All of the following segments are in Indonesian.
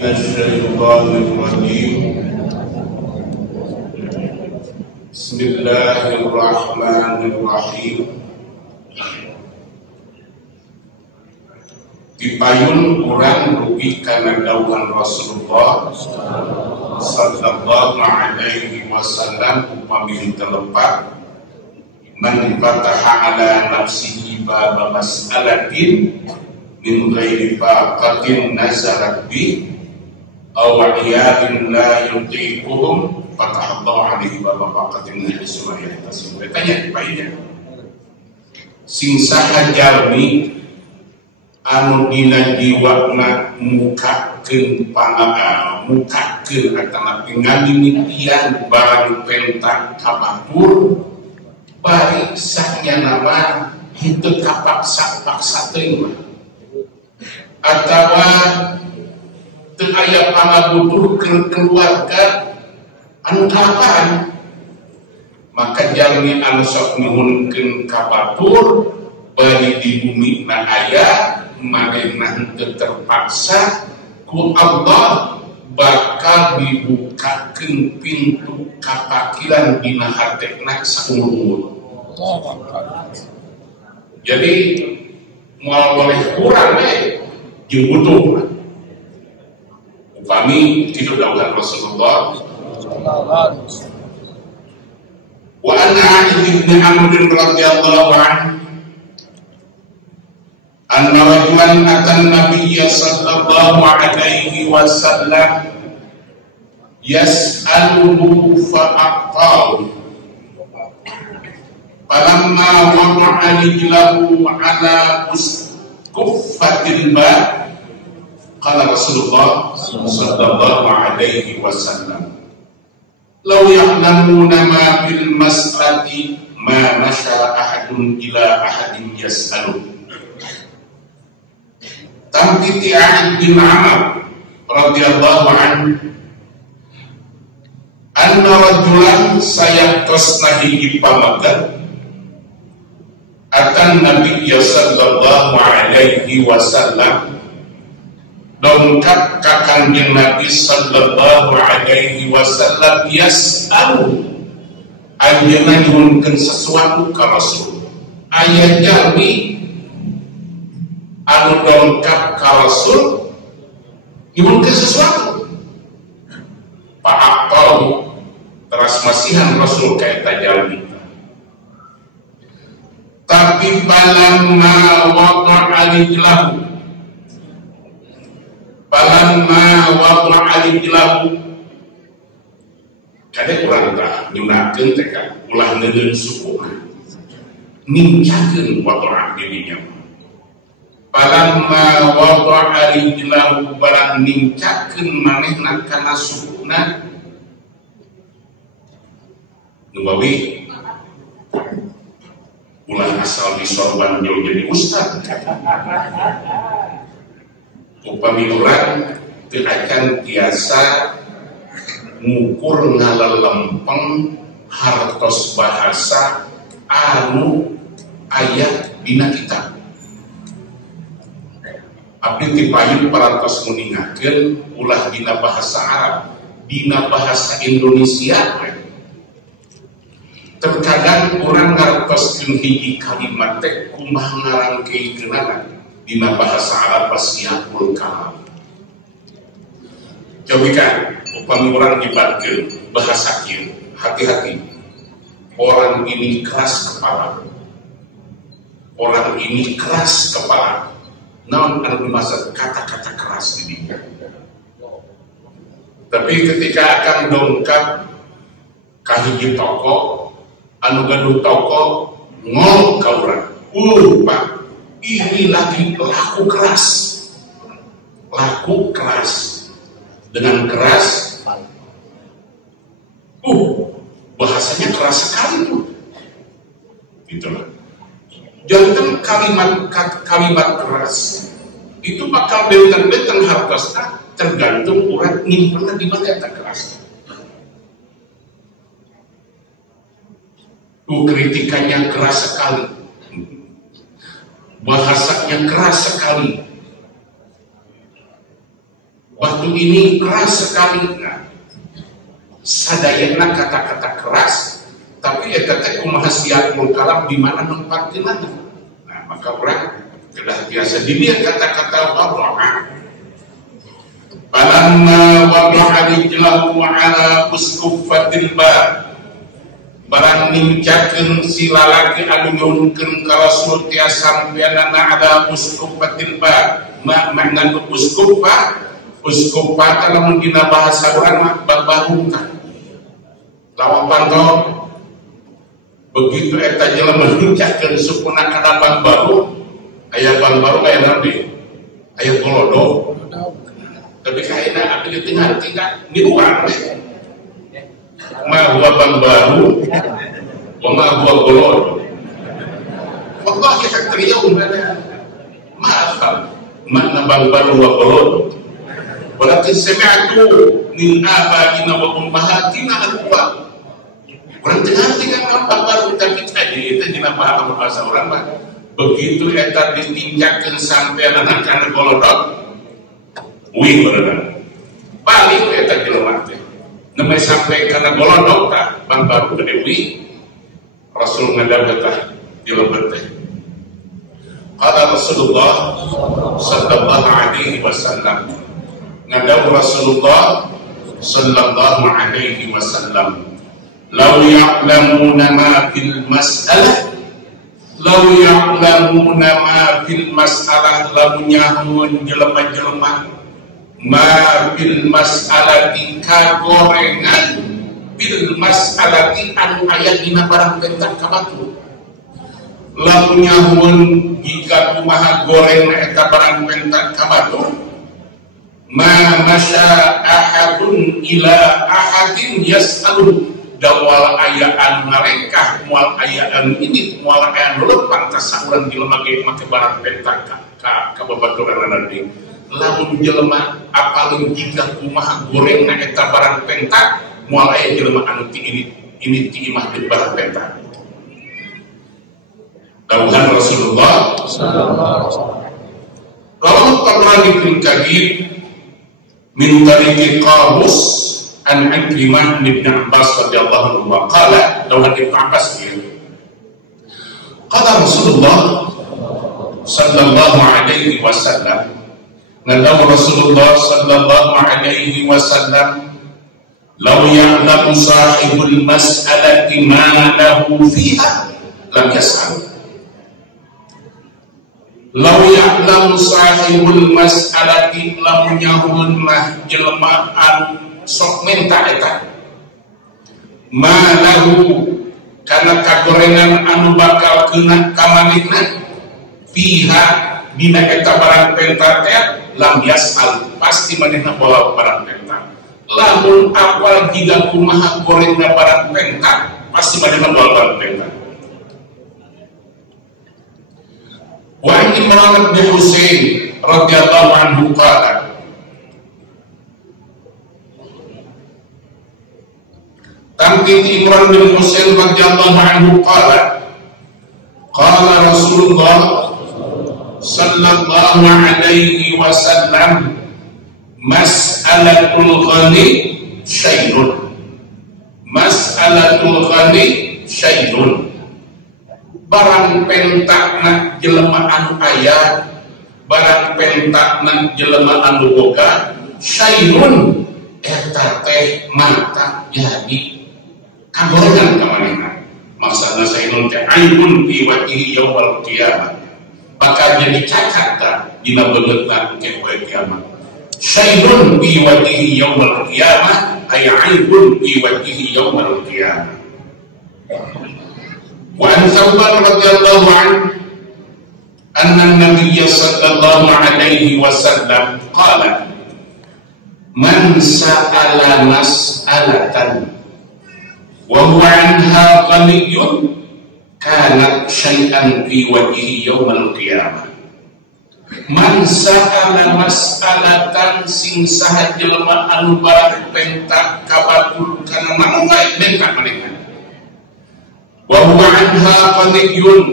الشيطان الرجيم بسم الله الرحمن الرحيم. Dipayun kurang rugi karena dauhan Rasulullah sallallahu alaihi wasallam upami terlepas man fataha ala nafsihi baba mas'alatin min ghairi faqatin nazarat bi awa'iyadin la yutiquhum fatahallahu alaihi baba faqatin nahisumah yang tasim. Tanya baiknya sing saha jalmi anu dina diwakna mukakeun pangaga mukakeun atana pingamimitian barang pentak kabatur bari sahnya nama hitut kapaksa teuing atawa teu aya pangabutuhkeun keluarga anu kalapahan, maka jalmi anu sok nuhunkeun kabatur bari di bumi na aya manehna teu terpaksa ku Allah bakal dibukakeun pintu kapakiran dina hatekna saumur. Jadi moal boleh kurang jeung butuh upami tidur dauhan Rasulullah wa anna ibnu Amr radhiyallahu anhu anna rajulan atan nabiyya sallallahu alaihi wasallam yas'aluhu fa'aqahu falamma wada'a rijlahu ala kuffatil ba qala Rasulullah sallallahu alaihi wasallam law ya'lamuna ma fil mas'alati ma nashara ahadun ila ahadin yas'aluhu. Tamkiti A'id bin Amr radhiyallahu anhu anna rajulan sayaqtasna hiji pamagan atan nabiyya sallallahu alaihi wasallam dongkap ka kanjeng Nabi sallallahu alaihi wasallam yas'alu anjeunna nyuhunkeun sesuatu ka Rasul aya jalmi anu dongkap ka Rasul nyuhunkeun sesuatu pa'aqau teras masihan Rasul kaita jalmi tapi falamma wada'a rijlahu kade urang tah nyunakeun teh kan ulah neuleun sukuna nincakeun wada'a dirinya falamma wada'a rijlahu barang nincakeun manehna kana sukuna nubawi ulah asal disorban jauh jadi ustad upami urang teu acan tiasa ngukur ngalalempeng hartos bahasa anu aya dina kitab abdi ti payu parantos nguningakeun ulah dina bahasa Arab dina bahasa Indonesia. Terkadang orang ngartoskeun hiji kalimat teh kumaha ngarangkeikeunana dina bahasa Arab siapul kalam. Cobikan upami urang nyebatkeun bahasa kieu, hati-hati. Orang ini keras kepala. Orang ini keras kepala. Naon anu dimaksud kata-kata keras di dinya. Tapi ketika akan dongkap ka hiji toko anu gaduh toko ngol ka urang Pak ini lagi laku keras dengan keras bahasanya keras sekali tuh itulah jantan kalimat keras itu bakal benteng hartosna tergantung urang nyimpenna di mana eta keras. Kritikannya keras sekali, bahasanya keras sekali, batu ini keras sekali. Nah, sadayana kata-kata keras, tapi eta teh kumaha siapul kalam di mana nempatina. Nah, maka urang kedah biasa dilihat kata-kata wabraha. Falamma wabraha rijlahu ala uskufatil ba, barang nincakeun si lalaki anu nyurunkeun ka Rasul tia sampeana ada uskufatil ba. Makna uskupa lamun dina bahasa urang mah babarungkan. Lawan pantau begitu eta jelema nincakeun sukuna kana bang baru, aya bang baru aya nabi, aya golodo. Tapi kayaknya aku tinggal di luar. Ma huwa bang baru, wa ma huwa golod. Wallahi hakriya umana. Maaf, makna bang baru wa golod. Walakin sami'tu min abaina wa ummahatina al-kuwa. Orang tinggal bang baru tapi tadi itu dina bahasa orang mah. Begitu eta ditinjakkeun sampai anak-anak golodot. Wih beneran, paling eta jelema teh, namanya sampai karena golodok tak, bang baru gede wih, Rasul ngadawe tah jelema teh. Kata Rasulullah sallallahu alaihi wasallam, ngadawe Rasulullah sallallahu alaihi wasallam, law ya'lamuna ma fil mas'alah, law ya'lamuna ma fil mas'alah, law nyamun jelema-jelema ma bil mas'alati kagorengan bil mas'alati anu aya dina barang bentak kabatu. Lamun nyahun jika kumaha goreng eta barang bentak kabatu, ma masya ahadun ila ahadin yas'alun, dawal aya anu ngarengkah moal aya anu ini moal aya anu leumpang tasauran jelema ge make barang bentak ka babaturan nanti. Lamun jelema apalun jika kumaha goreng na eta barang pentak moal aya jelema anu ti ini ti imah di barang pentak. Dawuhan Rasulullah sallallahu alaihi wasallam. Rawahu Tabrani bin Kabir min tariqi Qabus an Ikrimah bin Abbas radhiyallahu anhu qala, dawuhan Ibnu Abbas ieu. Qala Rasulullah sallallahu alaihi wasallam, ngadawu Rasulullah sallallahu alaihi wasallam, law ya'lamu sahibul mas'alati ma lahu fiha lam yas'al. Law ya'lamu sahibul mas'alati, lamun nyahun mah jelema anu sok minta eta ma lahu kana kagorengan anu bakal keuna ka manehna fiha dina eta barang pentar teh lam yas'al, pasti manehna bawa barang pentar. Lamun apal jika kumaha gorengna barang pentar, pasti manehna bawa barang pentar. Wa Imran bin Husain radhiyallahu anhu qala, tamkin Imran bin Husain radhiyallahu anhu qala, qala Rasulullah sallallahu alaihi wasallam, mas'alatul ghani syai'un, mas'alatul ghani syai'un, barang pentakna jelema anu aya, barang pentakna jelema anu boga, syai'un eta teh mata jadi kagorengan ka manehna. Maksudna syai'un teh aibun fi wajhi yaumil qiyamah, bakal jadi cacat dina beungeutna ke poe kiamat. Syai'un bi wajhihi yaumil qiyamah ay aibun bi wajhihi yaumil qiyamah. Wa an Thawban radhiyallahu anhu anna an-nabiy sallallahu alaihi wasallam qala, man sa'ala mas'alatan wa huwa anha ghaniyyun kanat syai'an fi wajhihi yaumil qiyamah. Man sa'ala mas'alatan, sing saha jelema anu barang pentak kabatul kana manunggal bentak manehna, wa huwa anha qaniyyun,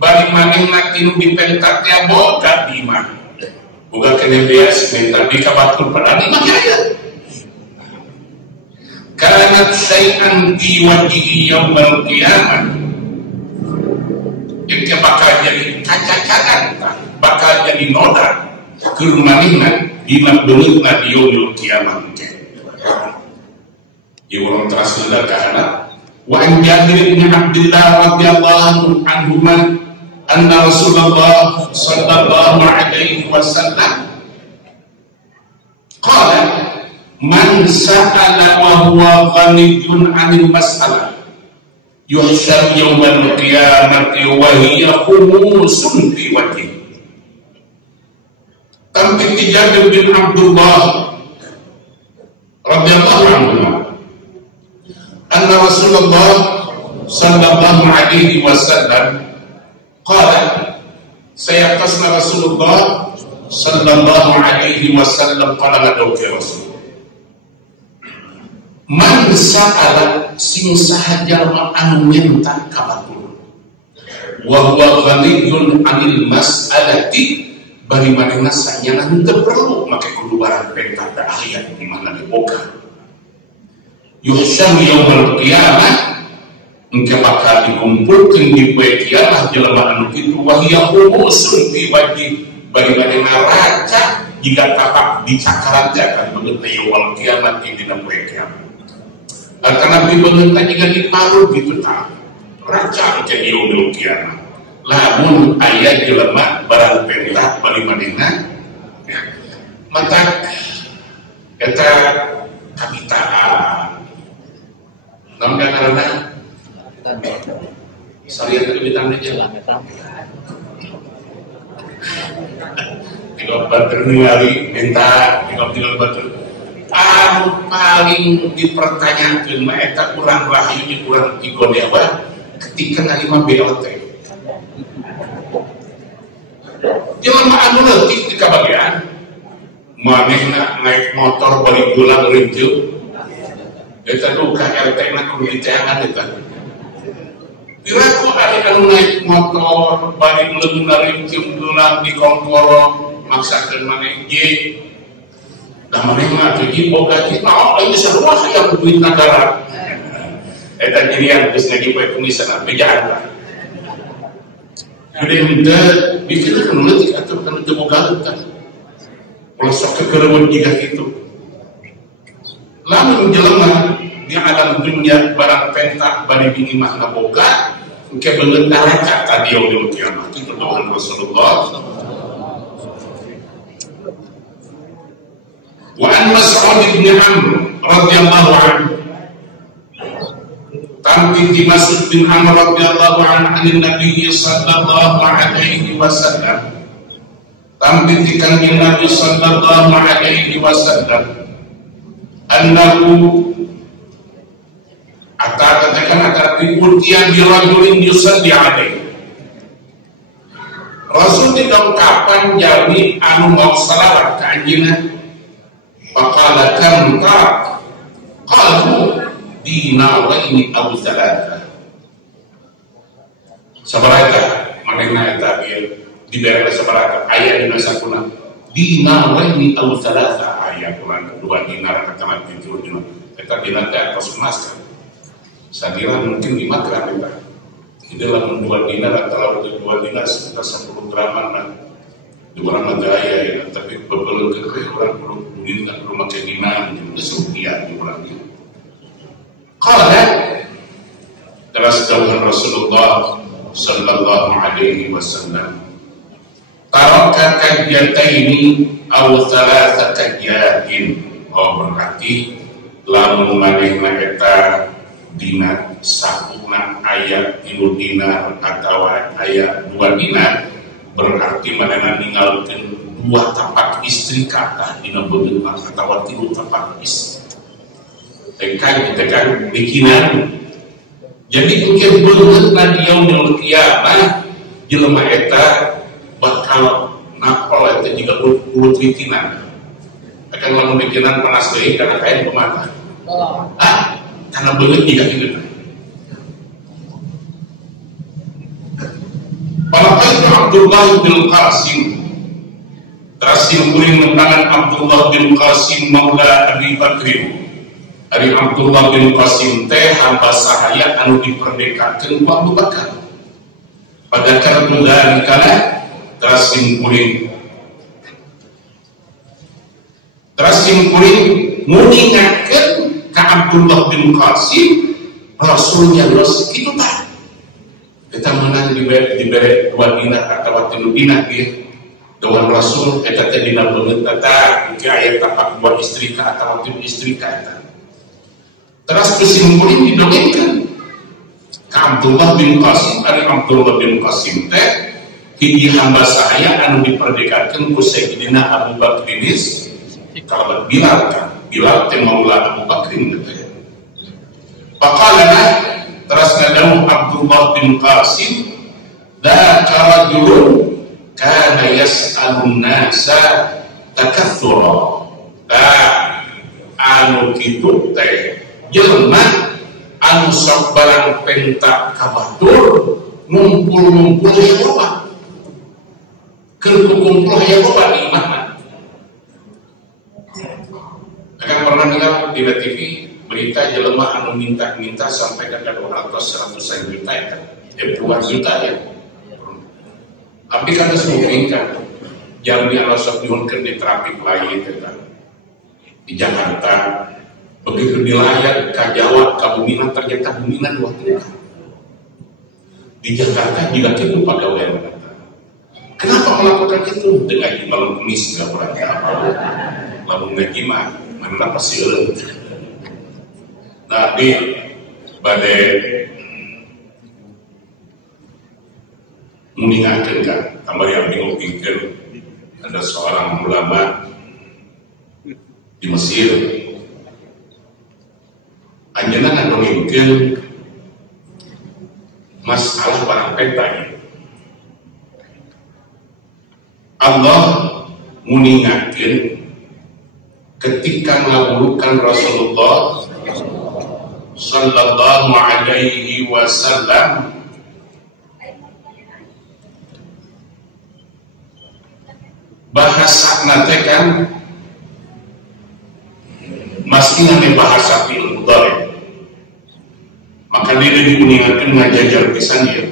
bari manehna tinu dipentak teh boga di imah, bukan kena bias minta dikabatul pada di makanya karena syai'an di wajhi yaumil qiyamah yang bakal jadi kaca-kacan bakal jadi noda kerumaningan di beneutna di yaumil qiyamah ya orang terasal karena wa an Jabir bin Abdullah radhiyallahu anhuma anna Rasulullah sallallahu alaihi wasallam qala man sa'ala wa huwa ghaniyun 'anil mas'alah yuhsyar yawmal qiyamati wa hiya khumusun fi wajhi. Tampil Jabir bin Abdullah radhiyallahu anhu anna Rasulullah sallallahu alaihi wasallam qala sayaqasna Rasulullah sallallahu alaihi wasallam qala ladauke Rasul man sa'ala sing sahaja anu minta kabatul wa huwa ghaniyun 'anil mas'alati bari manehna sanyana henteu perlu make kudu barang perintah da ayat di mana diboga yuhsyam yaumul qiyamah engke bakal dikumpulkeun di poe kiamat jelema anu kitu wa hiya khumusun fi wajhi bari manehna raca jika tapak dicakaran-cakaran beungeut yaumul qiyamah di dina poe kiamat karena beungeut jika diparu gitu tah raca ke yaumul qiyamah lamun aya jelema barang perintah bari manehna mata eta kabitaan namanya karena saya itu bintang aja tiga bater ningali minta tiga bater paling dipertanyakan mah eta kurang rahayu kurang igodewa ketika narima BLT jangan anu leutik di kabagian manehna naik motor balik gulang rinceu eta duka RT na kumitangan eta diraku ari anu naik motor balik leung rinceu gulang di kongkoro maksakeun maneh ge da maneh mah teu boga kitu aing sarua hayang duit negara eta jirian geus lagi poe kumisan bejaan gede minta bikin anu leutik atuh kana teu boga kan ulah sok kekereun jiga kitu lamun jelema di alam dunia barang pentak bari bini makna boga engke beungeut naraca tadi yaumul qiyamah itu doa Rasulullah. Wa an Mas'ud bin Amr radhiyallahu anhu tampil di Mas'ud bin Amr radhiyallahu anhu an Nabi sallallahu alaihi wasallam tampil di kanjeng Nabi sallallahu alaihi wasallam annahu katakan diutian dirajulin yusalli alaihi Rasul didongkapan jami anu mau salawat ka anjeunna faqala kam tarak qalu dinawaini aw salata sabaraha manehna eta bieu dibere sabaraha aya dina sakuna dinawaini aw salata aya kurang 2 dinar katakan itu dina eta dina teh atas emas sadira mungkin 5 gram kita itu dalam 2 dinar atau 2 dinar sekitar 10 graman lah 2 gram gaya ya tapi beberapa kali orang perlu dinar rumah keginan itu rupiah di bulannya kalau teras dawuh Rasulullah sallallahu alaihi wasallam taraka kajataini aw thalatha kajatin berarti lamun manehna eta dina sakuna ayat 3 dinar atau ayat 2 dinar berarti manehna ninggalkeun 2 tapak istri kata dina beungeut atau 3 tapak istri tekan bikinan jadi engke beungeut na di yaumul qiyamah jelema eta bakal napol eta jiga ulut witinan akan lamun bikinan panas deui kana kain pemata karena beungeut jiga kitu. Balaqaitu Abdullah bin Qasim Terasil kuring nentangan Abdullah bin Qasim maula Abi Bakrin. Ari Abdullah bin Qasim teh hamba sahaya anu diperdekakeun ku Abu Bakar. Pada kartu dari kala terasil kuring nguningakeun ka Abdullah bin Qasim Rasulnya kitu tah. Kita menang dibere 2 dinar atau 3 dinar dia. Dawan Rasul eta teh dina beungeut eta iki aya tapak 2 istri ka atau 3 istri ka eta. Terus kesimpulan didongengkeun ka Abdullah bin Qasim. Ari Abdullah bin Qasim teh hiji hamba sahaya anu diperdekakeun ku Sayyidina Abu Bakrin kalau Bilal kan. Bilal teh maula Abu Bakrin teh. Faqala terus ngadawu Abdullah bin Qasim dzaka rajulun kana yas'alun nasa takatsura. Anu kitu teh jelema anu sok barang pentak kabatur ngumpul-ngumpul aya loba. Keur kumpul aya loba di mana? Akan pernah lihat di TV berita jelema anu minta-minta sampai ke 200-100 juta ya. Puluhan juta ya. Tapi kan semungkin kan jami anu sok dihunkeun di trafik lain eta. Di Jakarta begitu dilayar ke Jawa, ke Buminan ternyata Buminan 2 juta. Di Jakarta juga itu pegawai mereka. Kenapa melakukan itu? Dengan malam kemis nggak pernah apa-apa. Lalu ngaji mah mana pasti eueuh. Nah di badai muningakeun kan tambah yang bingung pikir ada seorang ulama di Mesir anjeunna ngadongengkeun masalah barang pentak. Allah muningakeun ketika ngabulukan Rasulullah sallallahu alaihi wasallam bahasa nate kan masih nanti bahasa fi'il mudhari, maka dia dikuningakeun ngajajar pisan dia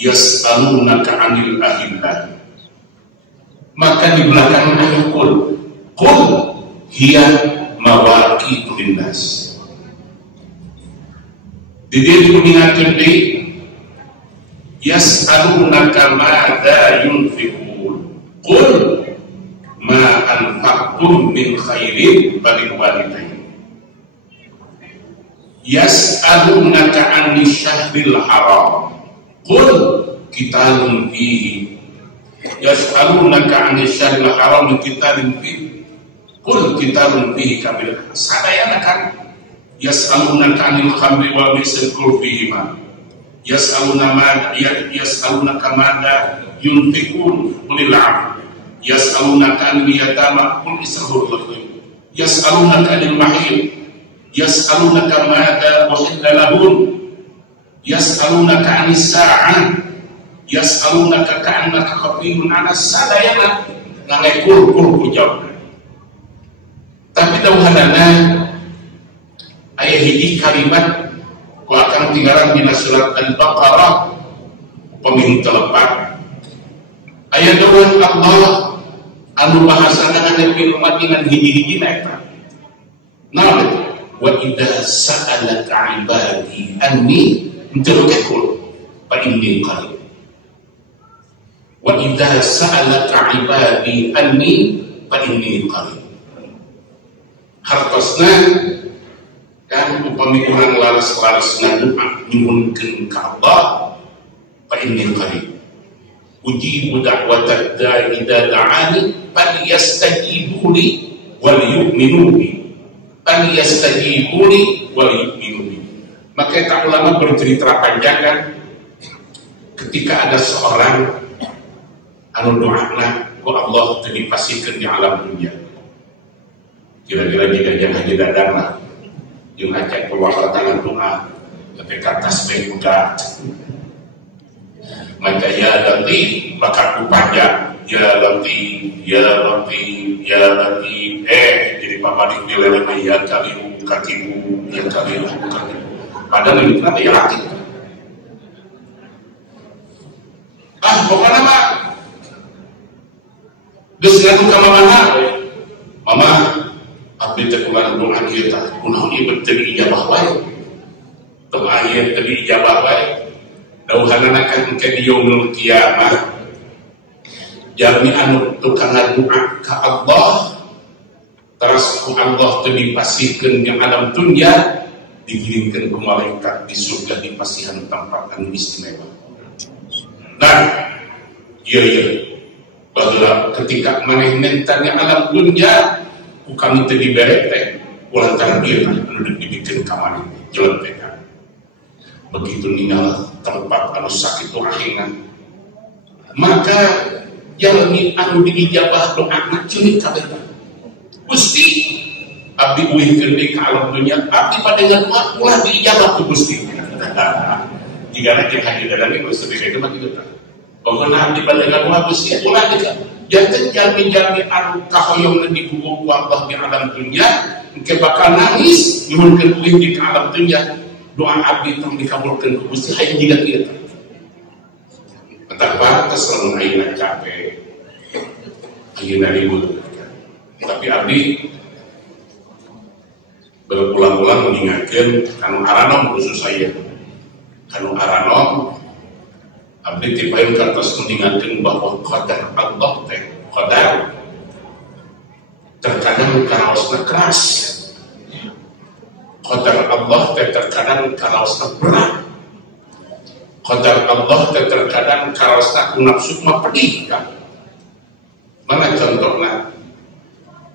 yas'alunaka 'anil ahillah, maka di belakang ayat qul hiya mawaqitu linnas. Di dia dikuningakeun deui yas'alunaka madza yunfiqun qul ma anfaqtum min khairin balil walidain. Yas'alunaka 'anil syahril haram qul qitalun fihi. Yas'alunaka 'anil syahril haram qitalun fihi qul qitalun fihi kabir. Sadayana kan yas'alunaka 'anil khamri wal maisir qul fihi ma. Yas'alunaka madza yunfiqun qulil 'afw. Yas'alunaka 'anil yatama qul islahul lahum. Yas'alunaka 'anil mahid. Yas'alunaka madza uhilla lahum. Yas'alunaka 'anis sa'ah. Yas'alunaka ka'annaka khafiyun 'ala sadayana ngangekul jawab. Tapi dawuhanana aya hiji kalimat ku akan tinggalan dina surat Al-Baqarah peming 8. Aya dawuhan Allah anu bahasana anu firman dengan hiji-hijina eta. Naon? Wa idza sa'alaka 'ibadi anni antarukul fa inni qarib. Wa idza sa'alaka 'ibadi anni fa inni qarib. Hartosna kan upami urang laras-larasna doa nyuhunkeun ka Allah fa inni qarib. Ujibu da'watad da'i idza da'ani falyastajibu li wal yu'minu bi. Falyastajibu li wal yu'minu bi. Maka tak ulama bercerita panjang kan ketika ada seorang anu doana ku Allah teu dipasikeun di alam dunia. Kira-kira jika jangan didadar lah jeung acak keluar tangan doa ketika tasbih udah maka ya dati maka ku panjang ya Latif, ya Latif, ya Latif. Jadi Papa dipilih ya Kalimu Katimu, ya Kalimu Katimu. Padahal ini kenapa ya Latif? Pokoknya mah geus ngadu ka mamana. Mama, abdi teh kumaha doa ieu tah, kunaon ieu teu ijabah wae. Doa ieu teu ijabah wae. Dauhanana kan ke di yaumul kiamah. Jalmi anu tukang doa ka Allah, terus ku Allah teu dipasihkeun yang alam dunya, digiringkeun ku malaikat di surga di pasihan tempat anu istimewa. Nah, iya bahwa ketika maneh mentanya alam dunya ku kami teu dibere teh kulantaran ieu anu dibikeun ka maneh jelentena. Begitu ninggal tempat anu sakitu ahingan, maka jalmi anu diijabah doana ceurik kabeh. Gusti abdi uihkeun deui ka alam dunya, abdi padengan doa ulah diijabah ku Gusti. Jika nanti haji dadang itu sedikit mah kitu tah. Pokona abdi padengan doa Gusti ulah deui. Janten jalmi-jalmi anu kahoyongna diguguk ku Allah di alam dunya, engke bakal nangis nyuhunkeun uih di alam dunya. Doa abdi tong dikabulkeun ku Gusti hayang jiga kieu tah. Betapa kesel ayeuna capek. Ayeuna ribut. Tapi abdi berulang-ulang mengingatkan kanu aranom khusus saya. Kanu aranom abdi tipaeun kantos mengingatkan bahwa qadar Allah teh qadar terkadang karaosna keras. Qadar Allah terkadang karaosna berat. Qadar Allah terkadang karaosna nafsu mah pedih kan. Mana contohnya?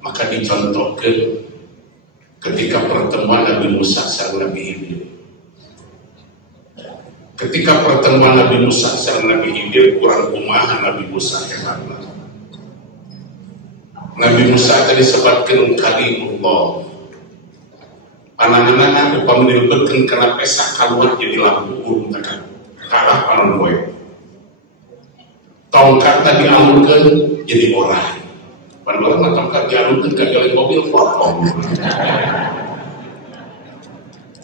Maka dicontohkan ketika pertemuan Nabi Musa sareng Nabi Khidir. Ketika pertemuan Nabi Musa sareng Nabi Khidir kurang kumaha Nabi Musa hebatna. Nabi Musa tadi disebutkan kalimullah. Anak-anak upami dilebetkeun kana pesak kaluar jadi lampu urung tekan. Kalah panon poe. Tongkatna diamulkeun jadi orang. Padahal mah tongkat diamulkeun ka jalan mobil potong.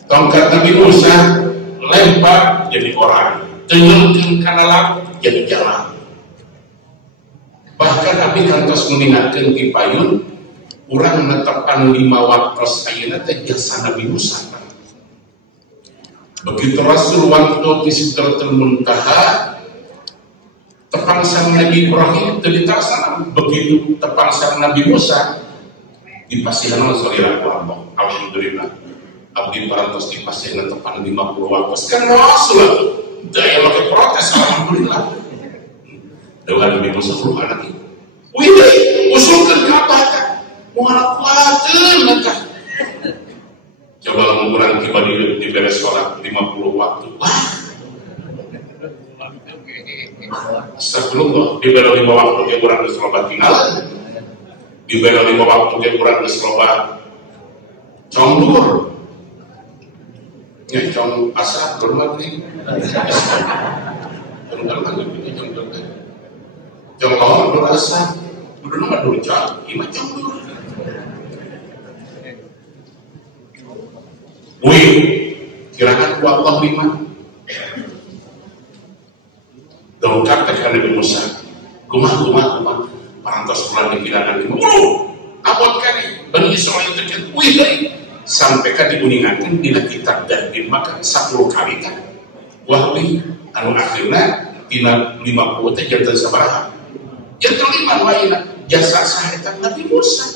Tongkat Nabi Musa lempar jadi orang. Tenggelamkeun kana laut jadi jalan. Bahkan Nabi kantos mengingatkeun ti payun urang netepan 5 waktos ayeuna teh jasa Nabi Musa. Begitu Rasul waktu di Sidratul Muntaha tepang sang Nabi Ibrahim teu ditaksana, begitu tepang sang Nabi Musa dipasihana salira ku Allah. Alhamdulillah. Abdi parantos dipasihna tepang 50 waktos kan Rasul. Daya make protes alhamdulillah. Doa Nabi Musa anak itu. Wih, usulkeun ka apa tah? Moal kuateun mah. Coba mengurangi tiba di beres sholat 50 waktu. Wah. Astagfirullah, di beres 5 waktu dia kurang geus loba tinggalan. Di beres 5 waktu dia kurang geus loba congdur. Ya cong asa hormat nih. Cong lawan dur asa. Kudu mah dur cong, ieu mah congdur. Wih, kirakan ku Allah 5. Dongkak ke Nabi Musa. Kumah. Parantos pulang dikirakan. Abot kan Bani Israil itu. Wih, sampai kan diuningakan dina kitab dan dimakan 10 kali kan. Wah, wih, anu akhirnya dina 50 teh jantan sabaraha. Jantan 5 waina jasa sahetan Nabi Musa.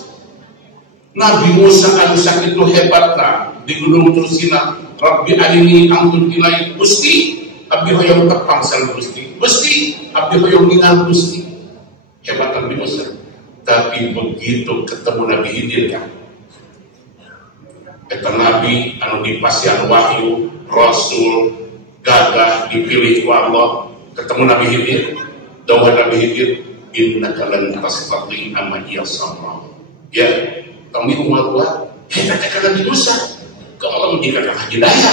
Nabi Musa anu sakitu hebatna di Gunung Tursina, Rabbi arini angkun ilai Gusti, abdi hoyong tepang sang Gusti. Gusti, abdi hoyong ningal Gusti. Hebat Nabi Musa. Tapi begitu ketemu Nabi Khidir kan. Eta Nabi anu dipasihan wahyu, Rasul, gagah dipilih ku Allah, ketemu Nabi Khidir. Dawuh Nabi Khidir, innaka lan tastati amma yasra. Ya, kami umat Allah, kita katakan Nabi Musa. Kalau Allah menjadikan haji daya,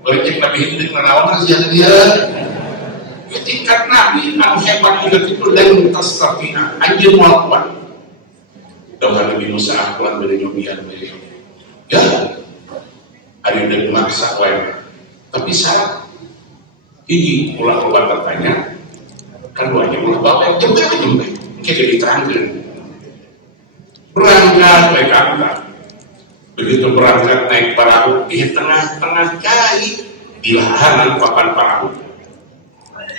bercek Nabi Khidir menawan sih dia. tingkat Nabi anu hebat itu dan tastati'a anjeun moal kuat. Dawuh Nabi Musa akuan beureum nyobian beureum. Ya. Ari deuk maksa wae. Tapi syarat hiji ulah loba bertanya, keduanya ulah bawa jembe kita diterangkan. Berangkat naik angkat, begitu berangkat naik perahu di tengah-tengah kali di lahanan papan perahu.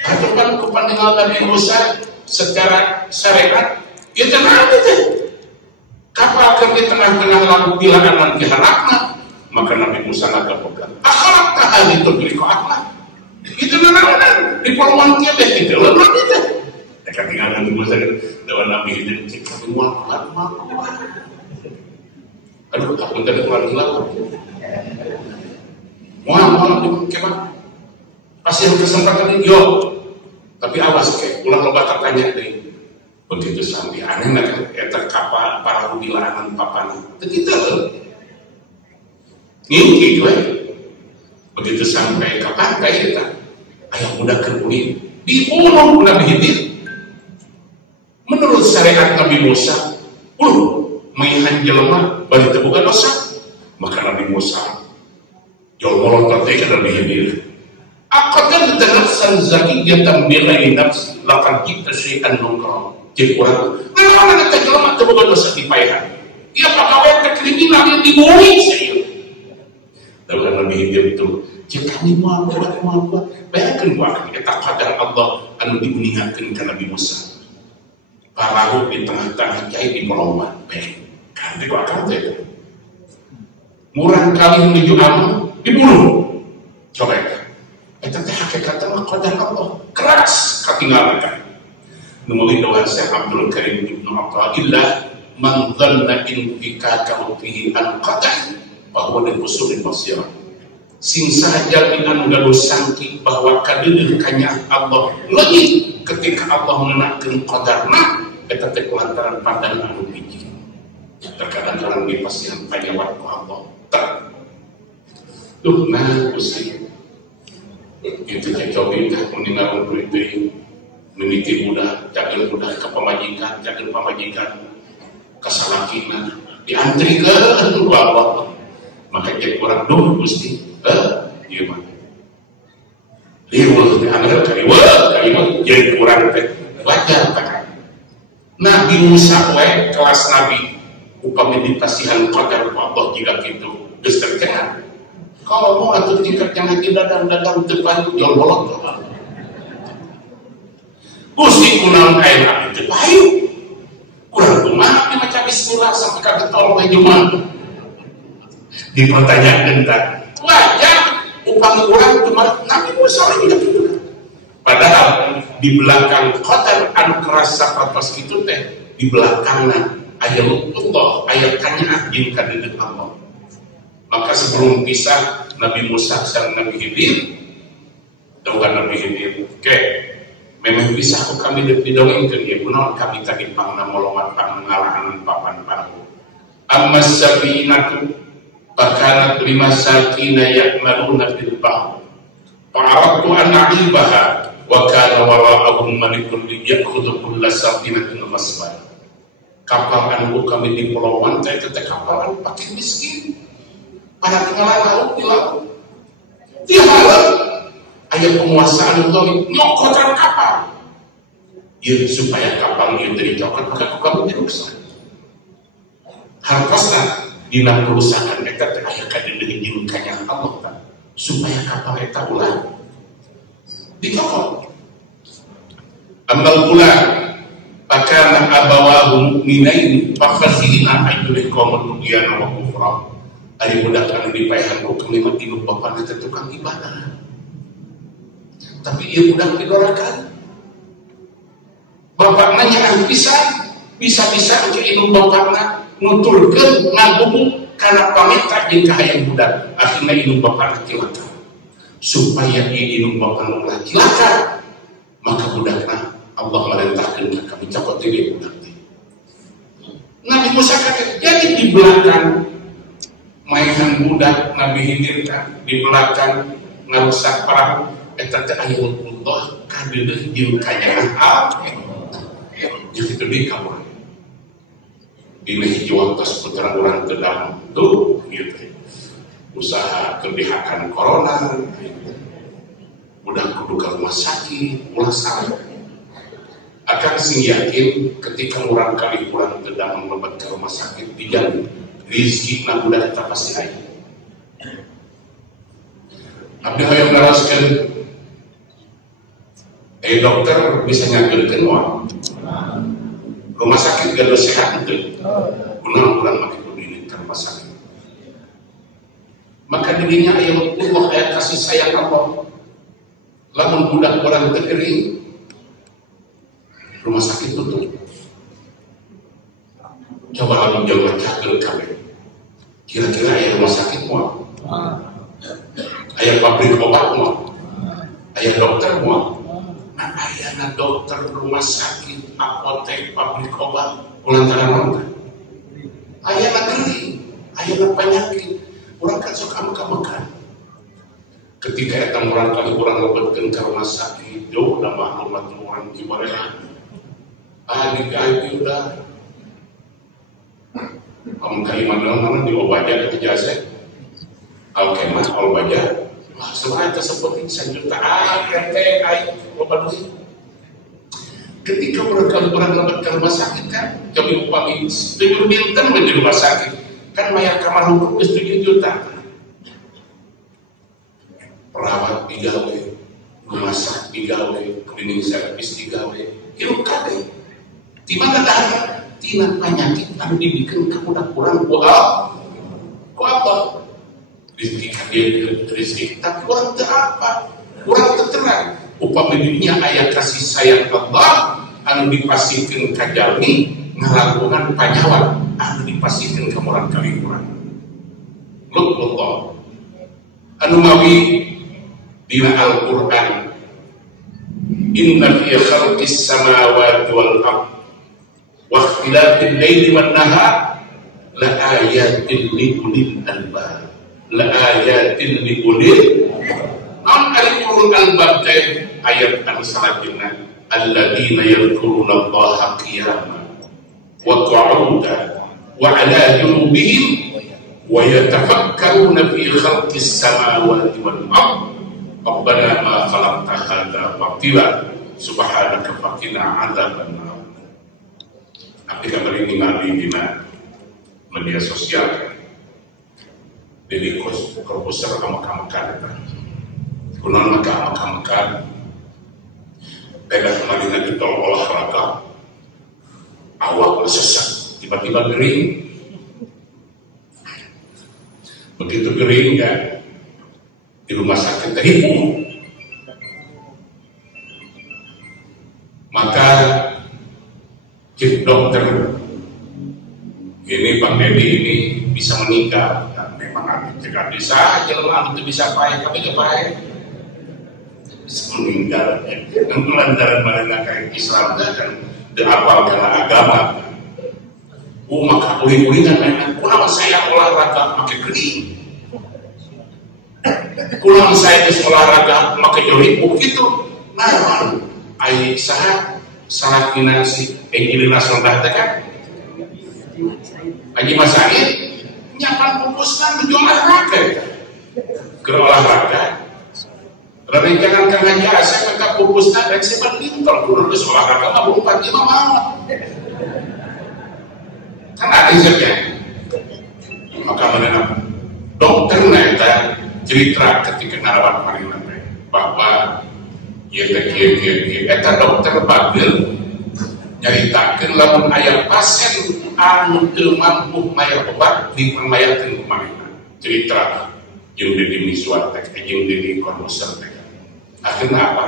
Katakan kepentingan Nabi Musa secara syariat, ya tenang itu. Kapal ke di tengah-tengah lagu di lahanan dihalakna, maka Nabi Musa naga pegang. Akhlak tahan itu beri ko akhlak. Itu nananan di poluan dia deh gitu, lebih itu. Dekat tinggal Nabi Musa dengan Nabi itu cekap mual. Aduh, aku tadi keluar gila. Mual kemana? Pasti yang kesempatan ini, yo. Tapi awas kayak ulang loba tertanya deh. Begitu sampai aneh nggak? Eter kapal para bilangan papan. Begitu loh. Ngingki gue. Begitu sampai ke pantai kita, ayah muda kerbuin dibunuh Nabi Khidir. Menurut syariat Nabi Musa, maihan jelema bari teu boga dosa. Maka Nabi Musa jolmolon tertega Nabi Khidir. Aqatan nafsan zakiyatan bighairi nafs laqad jita syai'an nunkara. Jadi urang, naon eta jelema teu boga dosa dipaehan. Ieu pagawean teh kriminal yang dibunuh saya. Dalam Nabi Khidir itu, jika ini mau buat, bayangkan buat kita qadar Allah anu diguningakeun ka Nabi Musa. Parahu di tengah-tengah cai di melompat, kan itu akan itu. Murah kali menuju aman dibunuh. Coba itu teh hakikatna qadar Allah keras katinggalan kan. Numuli doa Syekh Abdul Karim Ibnu Athaillah, man dhanna in fikaka fihi an qadar bahwa di usul masyarakat sing saja dengan gaduh sangki bahwa kadeung kanya Allah lagi ketika Allah mengenakkan qadarna eta teh lantaran pandangan anu hiji terkadang orang dipasihan panyawat ku Allah tak duh nah Gusti itu coba teh meninggal duit deui meniti budak jagal budak ke pamajikan jagal pamajikan kasalakina diantrikeun ku Allah. Maka jadi orang dulu Gusti, iya mah. Liwat, anggap kaliwat, jadi kurang teh wajar tak. Nabi Musa we kelas Nabi, upami dipasihan qadar Allah jika gitu, geus terkenal. Kalau mau atur tingkat jangan tidak dagang depan jual bolong. Gusti kunaon kain Nabi teh bayu. Kurang kumaha maca bismillah sampai ka getol we jumaah. Dipertanyakan tak wajar upami orang cuma Nabi Musa lagi gitu. Padahal di belakang qadar anu keras sapatos itu teh di belakangna aya Allah aya kanya jeung kadeung Allah. Maka sebelum pisah Nabi Musa sareng Nabi Khidir dawuh Nabi Khidir oke memang pisah kami didongengkeun ieu kunaon kami tadi pangna molongan pangalahanan papan parahu amma sabinatu Fakanat limasakina ya'maluna fil bahr. Fa'aradtu an a'ibaha wa kana wara'ahum malikun ya'khudhu kulla safinatin ghasban. Kapal anu kami di pulauan teh kapal anu pakai miskin. Para tengah laut di laut. Di halau aya penguasa anu zalim nyokotan kapal. Ya supaya kapal ieu teu dicokot maka kami dirusak. Hartosna dina perusahaan eta teh aya kadeung jeung kanya Allah ta supaya kapal eta ulah dicokot. Amal ulah pakana abawahu mu'minain fakhazina ayyul qawmul duyan wa kufra. Ari budak anu dipaehan ku kalimat ibu bapana teh tukang ibadah. Tapi ieu budak didolakan. Bapakna nyaang pisan, bisa-bisa ke ibu bapakna nuturkeun ngagumu karena pameta jeung kahayang budak akhirna indung bapana cilaka supaya indung bapana ulah cilaka maka budakna Allah merintahkeun ka kami cokot deui budak teh. Nabi Musa kata jadi di belakang mainan budak Nabi Khidir di belakang ngarusak perahu eta teh aya Allah kadeuh jeung kanyahan jeung kitu deui kamu dina hiji waktos putra urang teu dam tuh gitu usaha kebihakan corona udah kudu ke rumah sakit ulah salah akan sing yakin ketika urang kali urang teu dam melebat ke rumah sakit dijamin rezeki na udah kita pasti aya. Abdi hayang ngaroskeun dokter bisa nyageurkeun moal. Rumah sakit gak sehat itu. Bulan-bulan makin berdiri ke rumah sakit. Maka dirinya ayam Allah ayat kasih sayang Allah. Lamun budak orang terkering, rumah sakit tutup. Coba lamun jalan cakil kabeh. Kira-kira ayah rumah sakit moal. Ayah pabrik obat moal. Ayah dokter moal. Ayana dokter, rumah sakit, apotek, pabrik obat, ulantaran orang. Ayana geuning, ayana penyakit, urang kan sok amek-amekan. Ketika etang urang kali urang lebetkeun ka rumah sakit, jauh da maklumat urang kibarena. Adi udah. Amun kalimat di obaja ke jasa. Alkemah obaja. Sebenarnya tersebut sejuta ketika orang lebat ke rumah sakit kan kami upami 7 bintang di rumah sakit kan mayar kamar hukum 7 juta perawat digawe rumah sakit digawe cleaning service digawe hidup kade di mana dah tina penyakit anu dibikin kamudak-kurang ku apa rezeki tapi orang terapa orang terterang upami dunia ayat kasih sayang Allah anu dipasikeun ka jalmi ngalakukan panyawan anu dipasikeun ka urang kali urang lutfullah anu mawi dina Al-Qur'an inna fi khalqis samawati wal ardh wa ikhtilafil laili wan nahar la ayatin li ulil albab la ayatin li ulil non al-ulul albab teh ayat anu salatina alladzina yadhkuruna Allaha qiyaman wa qu'udan wa 'ala junubihim wa yatafakkaruna fi khalqis samawati wal ardh rabbana ma khalaqta hadza batila subhanaka faqina 'adzabannar. Abdi kamari ningali dina media sosial jadi korposer amak-amakan kunon maka amak-amakan pegang kemarin itu olahraga awak sesak tiba-tiba kering begitu kering ya di rumah sakit terhimpun maka chief dokter ini Bang Dedi ini bisa meninggal memang jika bisa jelema itu bisa payah tapi gak payah bisa meninggal dan lantaran mana kayak Islam dan diapal karena agama maka uling-ulingan mainan kurang saya olahraga pakai kering kurang saya olahraga pakai jolik begitu nah ayo salah finansi Injilina Sondah kan Haji Mas Said nyapan pupuskan tujuh olahraga ke olahraga tapi jangan kan Haji Asep kakak pupuskan dan saya berpintar turun ke olahraga mah belum pagi mah malam kan ada isepnya maka menenang dokter neta cerita ketika ngarawat marinan bahwa eta dokter bagel nyaritakeun lamun aya pasien anu teu mampu mayar obat dipermayakeun kumaha cerita jeung Deddy Miswar teh jeung Deddy Corbuzier teh akhirna apa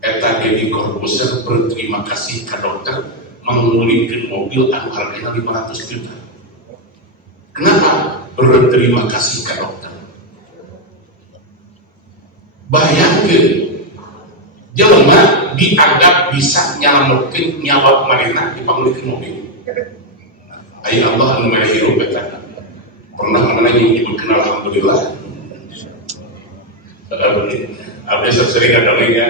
eta Deddy Corbuzier berterima kasih ka dokter mengulingkeun mobil anu hargana 500 juta kenapa berterima kasih ka dokter bayangkeun jelema dianggap bisa nyelametkeun nyawa manehna dipangulikeun mobil. Ai Allah anu mere hirup eta. Pernah mana yang nyebutkeun alhamdulillah. Abdi sering ngadongengna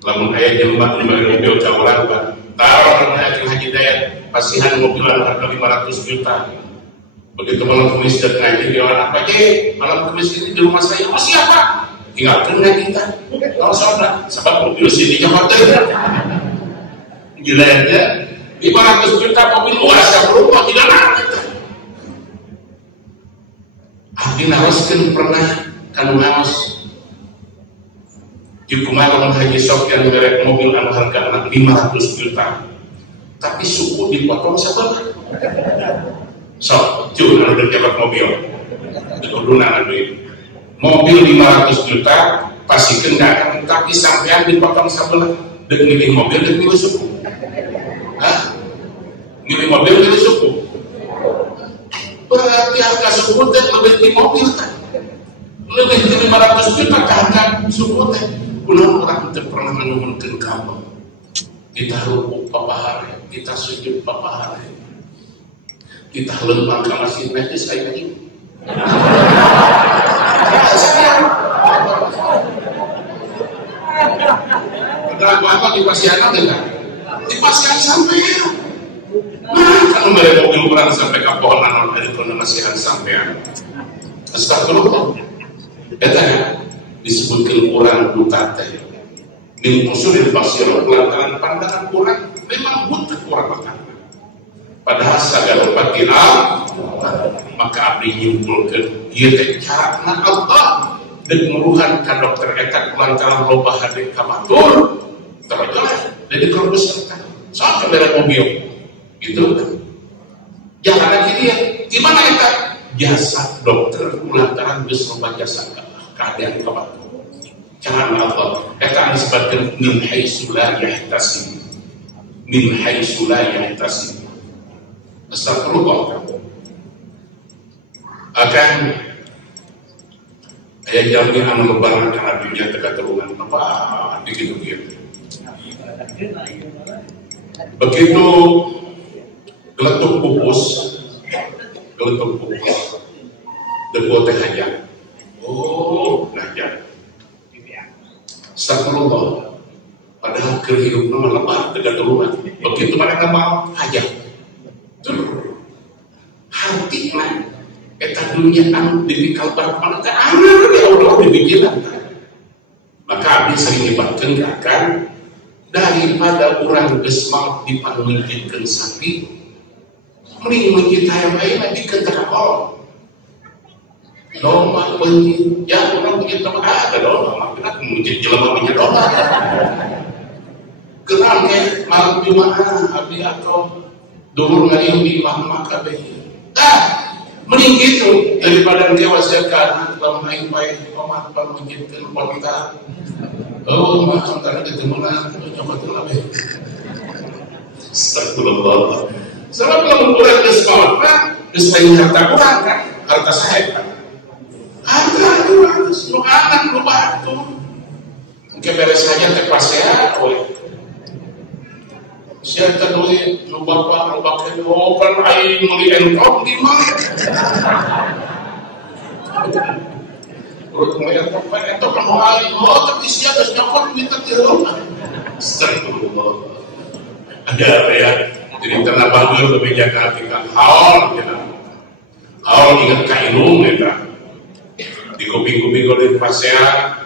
lamun aya jelema di mobil cawalan Pak taruh Haji Hidayat pasihan mobil harga 500 juta. Begitu malam Kamis dan ngaji di orang apa aja malam Kamis ini di rumah saya masih apa tinggalkan ngaji kita kalau saudara sebab mobil sini hotel gilanya 500 juta mobil luas yang berubah tidak ada. Abdi naoskeun pernah kanu naos di kumaha Haji Sofyan merek mobil anu harga 500 juta tapi suku dipotong sabaraha sok cun anu dapat mobil kuduna duit mobil 500 juta pasti kena tapi sampean dipotong sabelah deuk milih mobil deuk milih suku milih mobil milih suku berarti harga suku teh lebih di mobil kan lebih di 500 juta ke harga suku teh kunaon orang teh pernah ngomongkeun kamu kita rukuk papahare kita sujud papahare kita lempang ke masjid medis kayak gini kenapa apa di pasianan dengan di pasian sampean kalau mereka mobil kurang sampai ke pohon anon dari kondisian sampean astagfirullah eta disebutkan orang buta teh min usulil basir lantaran pandangan kurang memang buta kurang makan padahal sagala patina maka abdi nyimpulkeun ieu teh carana Allah deuk nguruhan ka dokter eta lantaran loba hade kamatur terus jadi korupsi sok merek mobil gitu kan jangan lagi dia gimana eta jasa dokter lantaran geus loba jasa keadaan kamatur jangan Allah eta disebutkeun min haitsu la yahtasib min haitsu la yahtasib astagfirullah akan ayah jauhnya anu lebaran karena dunia teka turungan apa begitu begitu geletuk pupus depo teh hajat najat astagfirullah padahal kehidupnya lebar teka turungan begitu mereka mau hajat hati lah eta dunia anu dibikal barang teh anak ya Allah dibikinan maka abdi sering dibatkeun akan daripada urang geus maot dipanggilkeun sapi mending meujit hayam ayeuna dikeun ka Allah domba meujit ya urang meujit domba ada domba makna meujit jelema meujit domba kenal ke malam Jumaah abdi atau dulur ngayuh di imam kabeh mending gitu daripada dia wasiatkan dalam aing bae omat pamujitkeun ponta macam tara ketemuan coba teu labeh astagfirullah sabab lamun urang geus maotna geus aya harta urang kan harta saeb kan harta urang geus nu anak nu batu engke beres saja teh pasea we siapa duit nu bapak nu bakal open aing meuli engkau di mana urut meuli engkau itu kan aing tapi siapa nyokot minta tolong astagfirullah ada apa ya jadi karena bagus lebih jaga hati kan haul ingat kainung eta di kuping-kuping golek pasea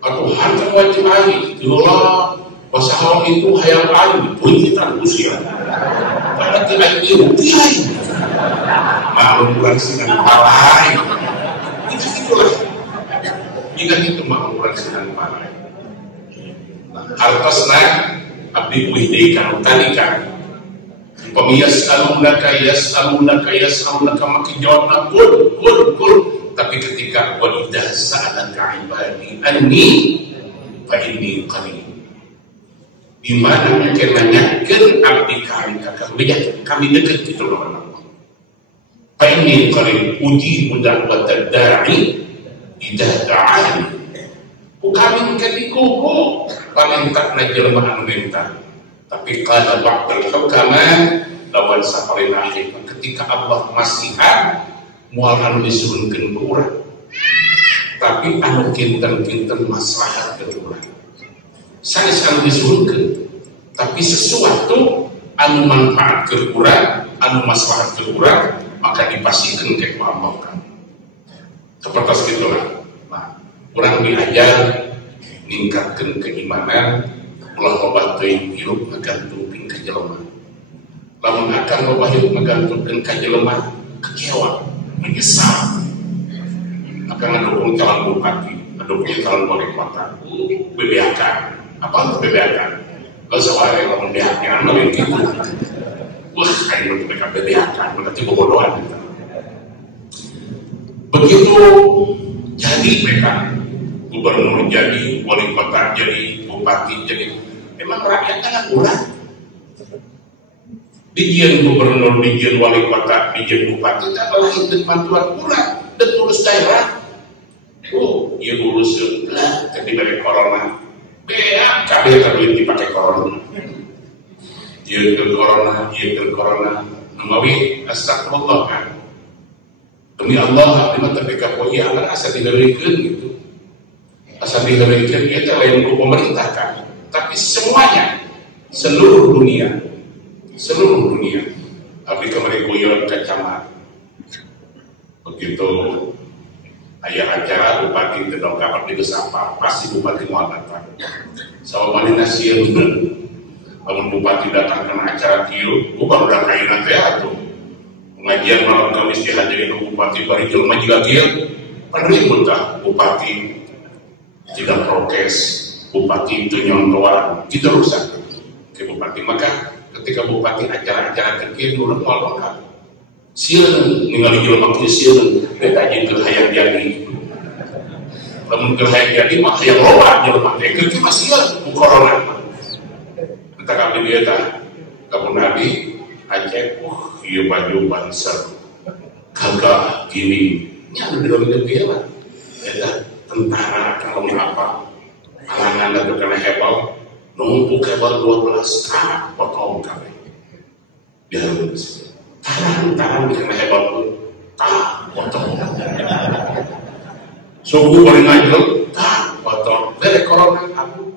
atau harta wajib aing Allah pasal itu hayal aing punyitan usia karena tidak diutai maklum kurang sinan palai itulah jika itu maklum kurang sinan palai hartasna abdi boleh dikau talikan pemias alunaka maki jawabna kul tapi ketika walidah sa'alaka ibadi anni fa inni qarib di mana mungkin nanyakeun abdi kami dekat itu loh fa inni qarib ujibu da'watad da'i idza da'ani kami mungkin dikubu pamintakna jelema anu minta tapi qala ba'dal hukama lawan safarin akhir ketika Allah masihan mual anu disuruhkeun ku urang tapi anu kinten-kinten maslahat ke urang sanes anu disuhunkeun, tapi sesuatu anu manfaat ke urang, anu maslahat ke urang, maka dipastikan ke Allah kan. Seperti itulah. Nah, urang diajar ningkatkeun keimanan, ulah loba teuing hirup ngagantungkeun ka jelema. Lamun akan loba hirup ngagantungkeun ka jelema, kecewa, menyesal. Akan ngedukung calon bupati, ngedukung calon wali kota, bebeakan. Apa itu bebeakan? Kalau soalnya lamun bebeakan, lamun gitu. Wah, kayak itu mereka bebeakan, berarti bodohan. Begitu jadi mereka, gubernur jadi, wali kota jadi, bupati jadi, emang rakyatnya nggak kurang. Dijian gubernur, dijian wali kota, dijian bupati, tak lahir depan Tuhan kurang, dan urus daerah. Oh, iya urus lah, ketika dari corona, beak, kabel duit dipakai corona. Iya ke corona, namawi astagfirullah kan. Demi Allah, lima ketika poin akan asal diharikan gitu. Asal diharikan itu lain pemerintah kan, tapi semuanya, seluruh dunia, tapi kemarin goyon kacamat. Begitu ayah acara bupati terdong kapan di Gesapa, pasti bupati mau datang. Sama mana nasihat, kalau bupati datang ke acara kiu, bukan udah kain nanti atau pengajian malam Kamis dihadiri ke bupati bari jelma juga kieu, padahal betah bupati tidak prokes, bupati itu nyontohan, kita rusak ke bupati. Maka ketika bupati acara-acara kecil nurut mal lengkap. Sieureun ningali jelema kieu sieureun beta jeung hayang jadi. Lamun keur hayang jadi mah hayang loba jelema teh keur mah sieun ku corona. Eta kabeh ieu tah kabun Nabi Aceh ieu baju banser. Kagak gini nya anu dirogeun kieu mah. Eta tentara kalau apa? Alangan da kena hebal numpuk hebal 12 kak potong kabeh. Biar tahan kena hebat pun tak potong suku paling ngajel tak potong dari corona aku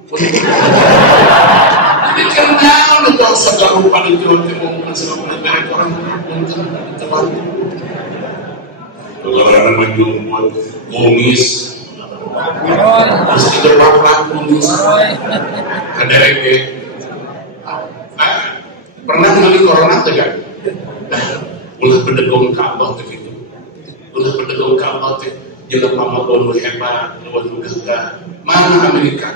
jadi kenal untuk segala rupa di Jawa Timur mungkin segala dari corona mungkin teman kalau menjumpai kumis terus kita pelak kumis kedereke pernah ngali corona tidak? Ulah pendegong Ka'bah teh gitu. Ulah pendegong Ka'bah teh jelema mah nu hebat, nu gagah. Mana Amerika?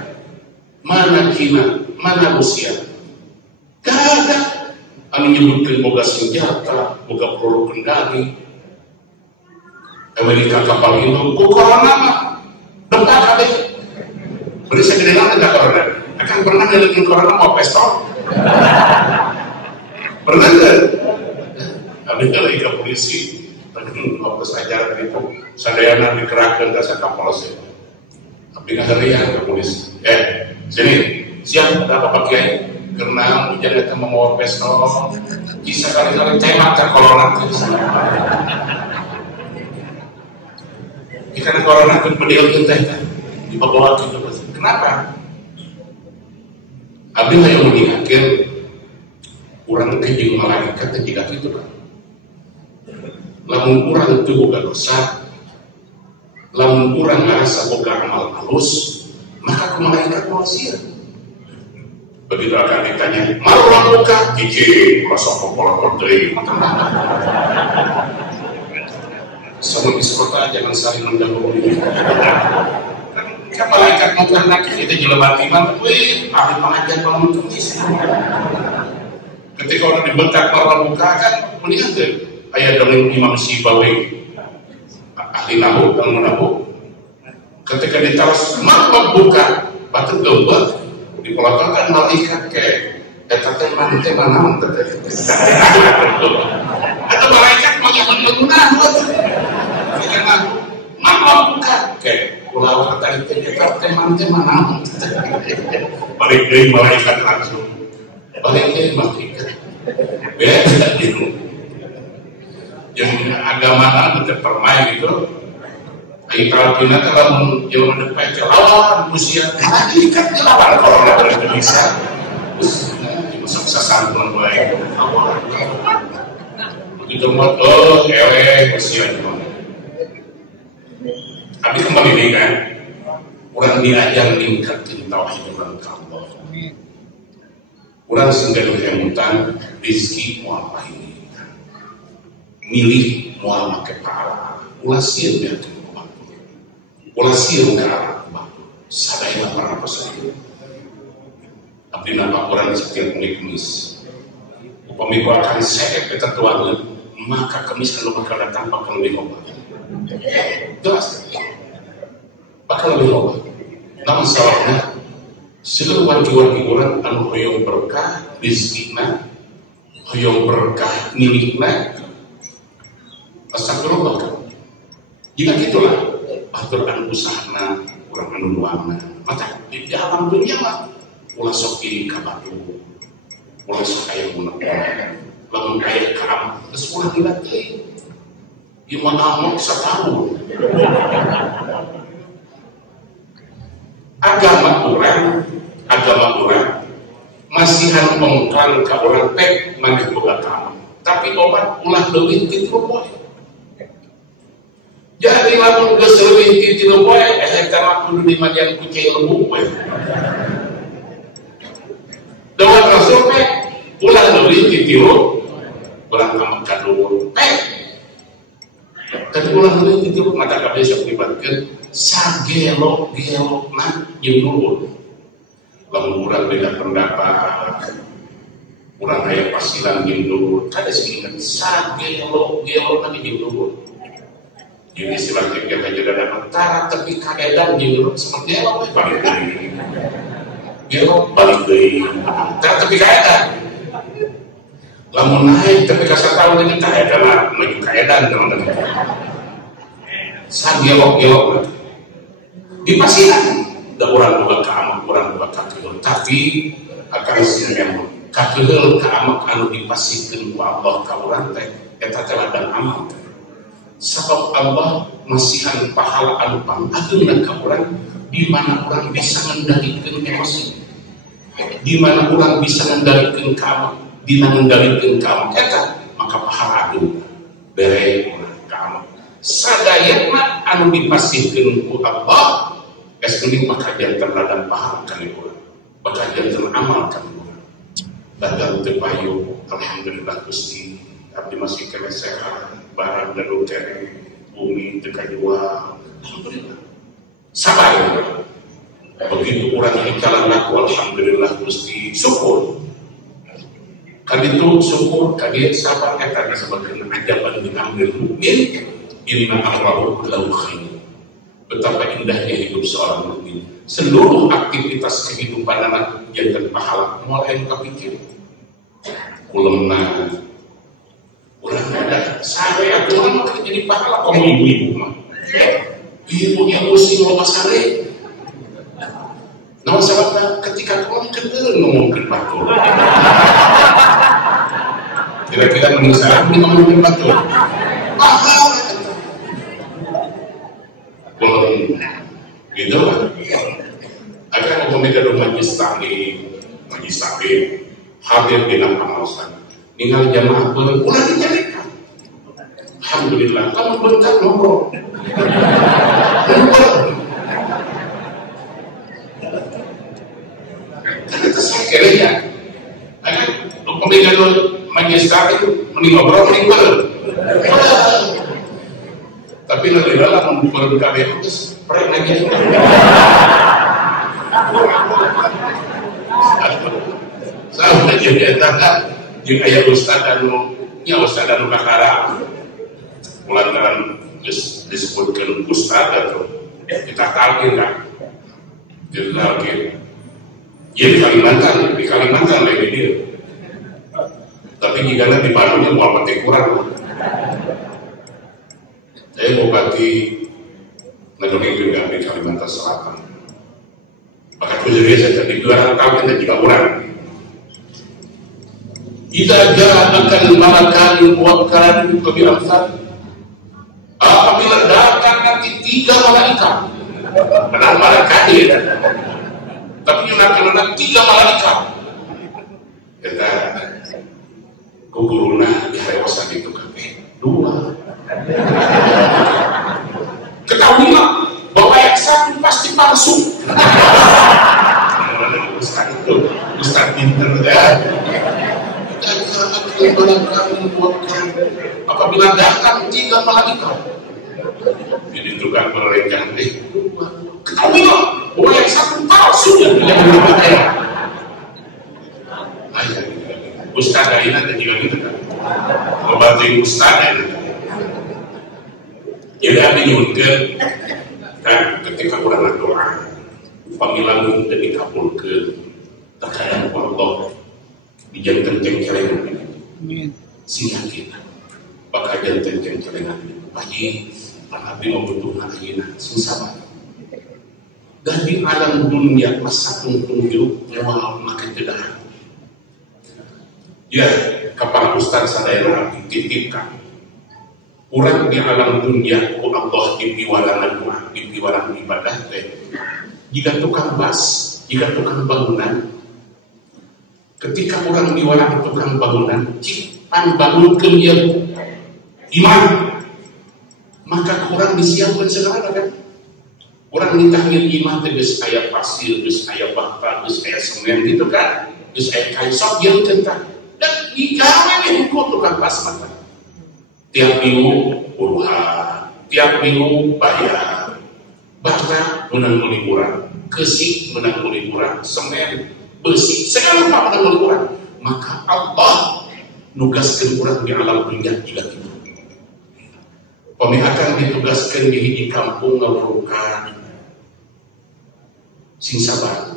Mana China? Mana Rusia? Gagah. Anu nyebutkeun boga senjata, boga peluru kendali. Amerika kapal induk ku corona mah dekat kabeh. Beri segede ada corona. Akan pernah ngelihat corona mau pestol? Pernah enggak? Kami dari ke polisi, waktu ajaran itu, sadayana dikerahkan ke Kapolsek. Tapi nggak harian ke polisi. Sini, siap ada apa Pak Kiai? Karena hujan itu membawa pistol, bisa kali-kali tembak ke corona. Karena corona itu beliau kita di bawah itu. Kenapa? Abi yang mengingatkan orang kejeng malaikat tidak itu kan. Lamun urang teu boga dosa, lamun urang ngarasa boga amal halus, maka ku malaikat manusia. Begitu akan ditanya, "Marwan buka?" Hiji, rasa pola-pola deui. Sama bismillah jangan saling mengganggu ini. Kan malaikat mau karena kita jelema timah, weh, ahli pengajian malam Kamis. Ketika orang dibentak Marwan buka kan melihat deh. Ayah dengan Imam Sibawi ahli nahu dan menahu ketika ditawas Marwan buka batu gembel di pelataran malaikat kayak tete mana ada malaikat mau yang mengenal karena Marwan buka kayak pulau kata itu tete mana balik dari malaikat langsung balik dari malaikat beda gitu yang agama kan terpermain gitu Ayo Palestina kalau yang mendekat lawan Rusia, ini kan lawan kalau nggak Indonesia, masa santunan baik, begitu mau Rusia cuma. Tapi kembali ini kan, orang diajar meningkatkan tauhid orang Allah. Orang sehingga dihemutan rezeki mual ini, milih mual make pahala, ulah sieun dia. Ulah sieun ke arah sadaya para pesaing. Abdi nampak orang setiap mulai kemis. Upami akan seek ketentuan, maka kemis kalau bakal datang bakal lebih obat. Jelas. Bakal lebih obat. Namun salahnya, seluruh wargi-wargi orang anu hoyong berkah rizkina, hoyong berkah milikna, astagfirullah. Jika gitulah, atur anu usahana orang anu luangna. Maka di alam dunia mah ulah sok pilih ka batu, ulah sok aya munah, lamun aya ka geus ulah dilatih. Ieu mah amok satahun. Agama orang masihan ongkang ka urang teh maneh boga kamu. Tapi obat ulah leuwih ti 3 poe. Jadi lamun geus leuwih ti 3 poe eta mah kudu dimajan ku cai lembut we. Dawuh Rasul teh ulah leuwih ti 3 urang ka kaduhur. Tapi ulah leuwih ti 3 mata kabeh sok dibatkeun sagelok-gelokna jeung nuhun. Lamun urang beda pendapat, urang aya pasilan jeung nuhun, kada sing sagelok-gelokna jeung nuhun. Jeung istilah kita juga antara tapi kaedan jeung nuhun seperti apa balik deui. Gelok balik deui. Tapi kaedan. Lamun naik tapi ka satahun ini kaedan lah, menuju kaedan teman-teman. Sagelok-gelokna di pasiran da urang boga kaamak urang boga kakeul tapi akan sieun kakeul kaamak anu dipasikeun ku Allah ka urang teh eta teh ladang amal sabab Allah masihan pahala anu pangageuna ka urang di mana urang bisa ngendalikeun emosi, di mana urang bisa ngendalikeun kaamak, dina ngendalikeun kaamak eta maka pahala anu bere kaamak sadayana anu dipasikeun ku Allah eskuning makajian terladang paham kali urang, makajian teramal kali urang. Dadang tepayu, alhamdulillah Gusti, abdi masih kena sehat, barang dan kene, bumi tekajua, alhamdulillah. Sabar. Begitu urang ikalan laku, alhamdulillah Gusti, syukur. Kan itu syukur, kali sabar eta disebutkeun ajaban diambil mukmin, inna amrahu lahu khair. Betapa indahnya hidup seorang mukmin. Seluruh aktivitas kehidupan anak jantan pahala mulai kepikir. Ulemna, ulang ada. Saya tuh mah jadi pahala kamu ibu-ibu mah. Ibunya muslim loba sare. Namun sebabnya ketika kamu kenal ngomongin batu. Kira-kira menurut saya ngomongin batu. Pahala. Gitu lah. Akan memiliki majlis taklim hadir di dalam kawasan. Tinggal jamaah ulah dijadikan. Alhamdulillah, kamu bentar ngobrol. Karena kesakit ya. Akan memiliki majlis taklim mending ngobrol mending tapi lebih dalam membuka beres pernah lagi sama jadi entah jika ya ustad dan kakara lantaran disebutkan ustad atau kita talkin kan jadi talkin ya di Kalimantan lagi dia tapi jika di Bandungnya mau petik kurang. Saya bupati negeri juga di Kalimantan Selatan. Maka tujuannya saya tadi 200 tahun dan juga orang. Jika akan malakan muwakkalan kebiasaan, apabila datang nanti 3 malaikat. Benar malaikat ya. Tapi nyunatkan 3 malaikat. Kita guguruna diharewasan itu kan 2. Ketahui bahwa yang satu pasti palsu. Ustaz itu, Ustaz pinter ya. Apabila datang 3 malaikat, jadi itu kan merencang ketahui bahwa yang satu palsu yang berpakai. Ayah, Ustaz Aina dan juga gitu kan, membantu Ustaz Aina. Jadi ada nyunkan, kan ketika orang doa, panggilan dan dikabulkan, terkadang Allah dijadikan celengan sehingga kita bakal jadikan celengan pagi Nabi membutuhkan akhirnya sabar dan di alam dunia masa tungtung hidup lewat makan jedah ya kapan Ustaz sadaya dititipkan orang di alam dunia Allah dipiwaran doa dipiwaran ibadah jika tukang bas jika tukang bangunan ketika orang diwarak tukang bangunan cipan bangunkan dia iman maka orang disiapkan segala kan orang nitahnya iman terus ayat pasir terus ayat bata terus ayat semen gitu kan terus ayat kaisok dia tentang dan jangan yang ikut tukang pasmata tiap minggu uruhan tiap minggu bayar bata menang liburan kesik menang liburan semen besi, segala apa menang liburan maka Allah nugaskan orang di alam dunia juga itu kami akan ditugaskan di kampung ngawurukan sing sabar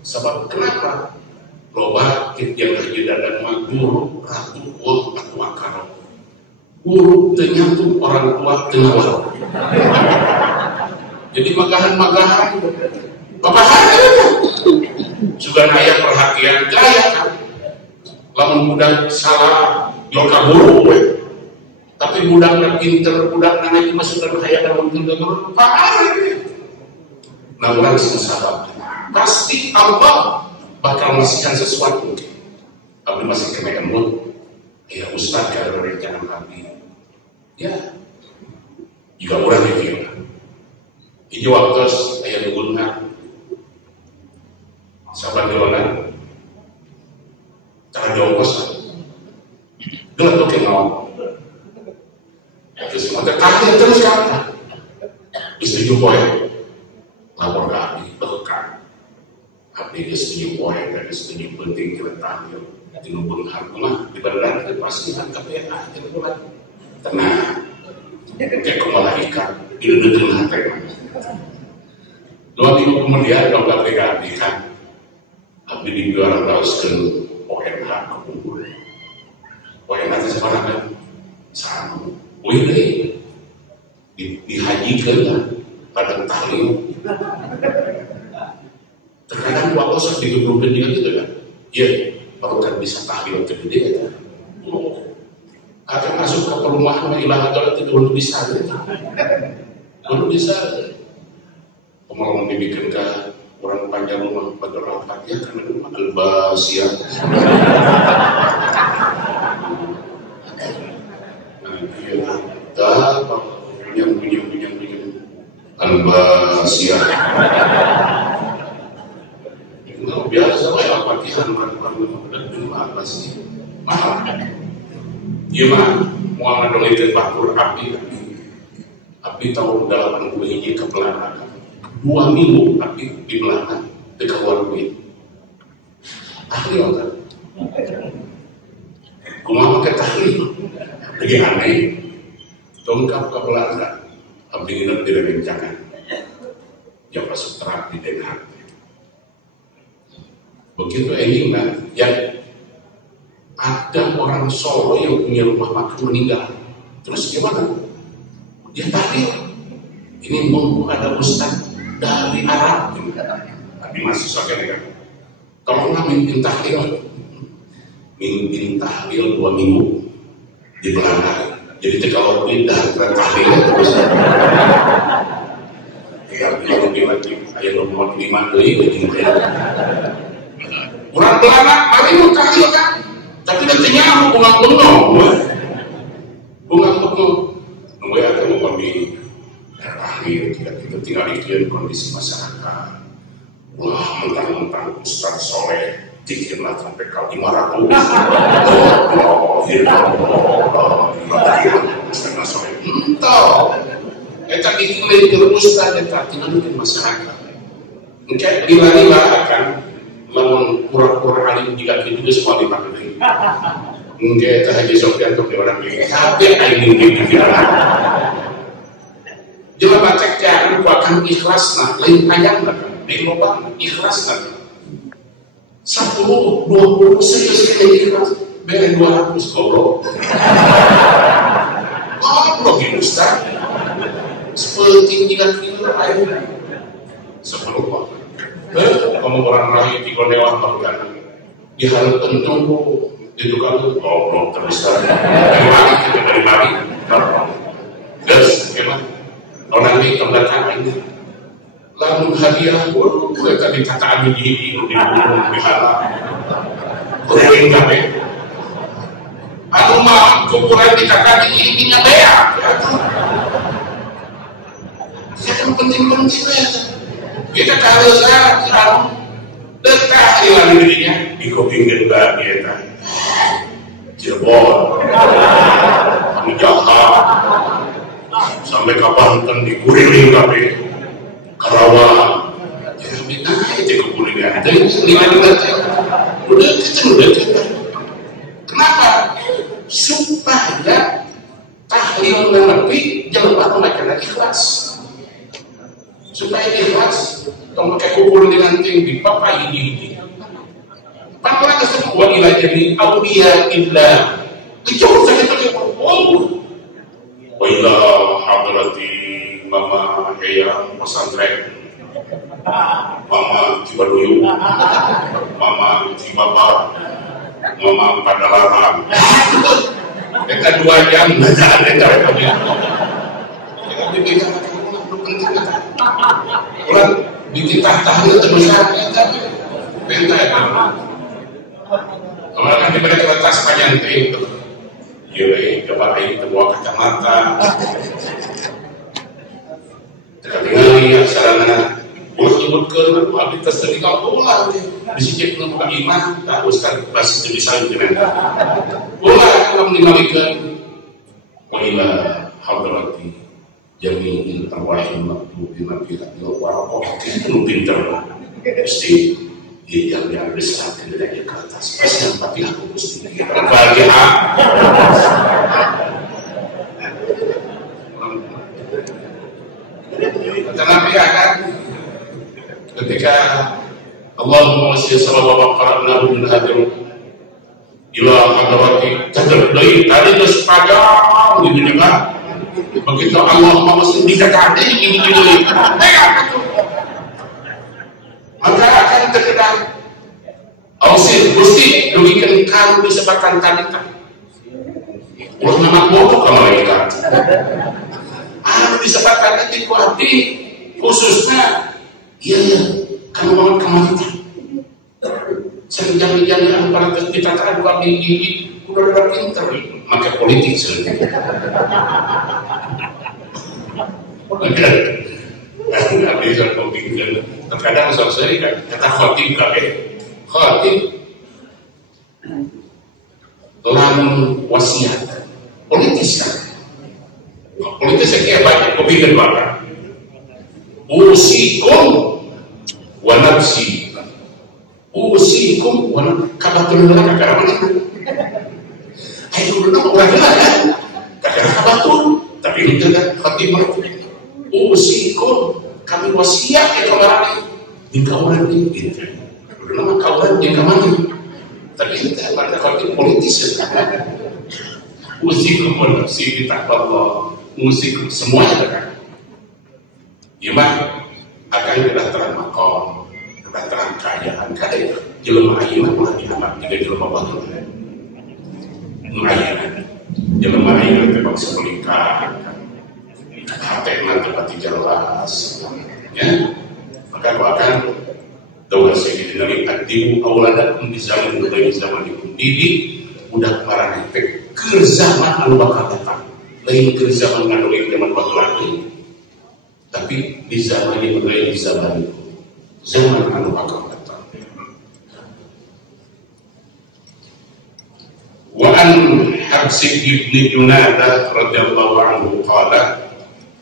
sabab kenapa loba yang haji dan guru ratu wong atau akar guru ternyata orang tua tengah jadi magahan bapak juga ayah perhatian gaya kan lamun mudah salah yoga buruk tapi budaknya pinter budaknya lagi masuk dalam kaya dalam pinter nah orang sabar pasti Allah bakal masihkan sesuatu tapi masih kena emut ya Ustaz kalau rencana kami ya juga orang itu hijau waktu ayah nunggunya sahabat jalan cara jauh kos gelap tuh kayak ngomong terus ada kaki terus kan setuju boy lapor ke Abi bahkan Abi setuju boy dan setuju penting kita tampil di lubang harga di bandara itu pasti kan KPI aja mulai tenang kayak kepala ikan di dalam hati 2 minggu kemudian kalau KPI kan Abi dibiarkan teruskan ONH kumpul. ONH itu sekarang kan sama. Wih dihajikan lah pada tahlil. Terkadang waktu saat digembungkan juga gitu kan. Iya, baru kan bisa tahlil gede ya. Akan masuk ke perumahan ilah agak itu belum bisa. Belum bisa. Mau dibikin ke orang panjang rumah pada rapat ya karena rumah Al-Basiyah yang punya Al-Basiyah itu biasa ya Al-Fatihah apa sih mahal iya mah mau ngadongin bakur api tahun 80 ini ke belakang 2 minggu tapi di belakang dekat warung ahli kan kumaha ke tahlil lagi aneh dongkap ke belakang abdi nginep di rencangan yang masuk terang di Den Haag begitu endingnya yang ada orang Solo yang punya rumah makan meninggal terus gimana dia tahlil ini mau ada ustaz dari Arab tapi masih soalnya kan kalau nggak mimpin tahlil 2 minggu di belakang Jadi kalau pindah ke tahlil terus ya lebih lagi ayat nomor 5 deui kurang belana mari nu tahlil kan tapi nantinya bunga nunggu ada upami akhir kita tinggal di kondisi masyarakat. Wah, mentang-mentang Ustaz Soleh dikirlah sampai kau 500. Ustaz Soleh entah kita diklaim Ustaz kita tinggal di masyarakat. Mungkin lila-lila akan lamun kurang-kurang alim jika itu semua dipakai. Mungkin kita Haji Sofyan untuk orang ini tapi alim gitu. Jelema cek jangan akan ikhlas nah lain ayam lah di lubang ikhlas nah 10, 20 sekali ikhlas beri 200 goblok goblok ini Ustaz seperti jika kita air 10 pak kamu orang lain di konewan bagian di hal pentung di tukang itu goblok terus dari mari terus gimana orang ini kebelakang ini lamun hadiah gue tadi kata di gunung bihala kuring gawe anu mah kukuran dikata di ininya bea yang penting-penting ya kita kalau saya kira dekat hilang dirinya di kuping genda kita Cirebon di Jakarta sampai ke Banten di Kuriling tapi Karawang ya minta aja ke Kuriling ada yang udah kita kenapa? Supaya tahlil nabi jangan mereka ikhlas supaya ikhlas tong pakai kubur dengan tinggi papai ini pantulan tersebut wa ila jami awliya illah dicoba saja wa ila hadrati mama eyang pesantren mama Cibaduyu mama Cibabar mama Padalarang kita 2 jam bacaan kita ulang dititah tahlil terbesar kita benta ya kemarin diberi kertas panjang itu yoi coba ini sebuah kacamata terkali ya sarana boleh nyebutkan abdi tersebut kalau ulah disicip membuka iman tak Ustaz pasti itu bisa dengan ulah kalau menimalikan wa'ila hadrati jami'il arwahil maktubi mabilatnya warakoh itu pinter pasti dia yang besar dari ke atas pasti tapi aku mesti bahagia tetapi akan ketika Allahumma sallallahu wa qara'na min hadir ila hadrati tadri tadi terus pada di dunia begitu Allahumma dikatakan ini maka akan terkenal ausir gusti dugikan kalau disebutkan tadi ulah nama bodoh kalau mereka disebutkan tadi kuati khususnya iya kamu mau kemana jangan para dikatakan dua gigi udah pinter maka politik sebenarnya nggak bisa kopikan terkadang selesai kan kata khotib khotib lamun wasiat politis kan politis kayak banyak kopikan banget usikum wa nafsi usikum wa kabatun laka karena ayo dulu orang kan karena kabatun tapi itu kan khotib usikum kami wasiat ya kemarin di kawalan ini gitu. Udah nama kawalan di kemana? Tapi kita pada khotib politis ya. Usikum nafsi bi taqwallah. Usikum semuanya kan. Gimana? Akan kedataran makom, kedataran kayaan, kadang jelema ayeuna ulah diamat tiga jelema batur. Nu ayeuna Jangan main tebak sebelikan, hati nanti pati jelas, ya. Maka aku akan tahu sedikit dari aktivu awaladakum di zaman budaya zaman itu. Didik udah para efek ke zaman anu bakal datang, lain ke zaman anu zaman bakal lagi, tapi di zaman ini budaya di zaman itu, zaman anu bakal datang. وعن حبس ابن جنادة رضي الله عنه قال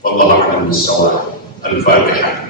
والله أعلم بالصواب. الفاتحة.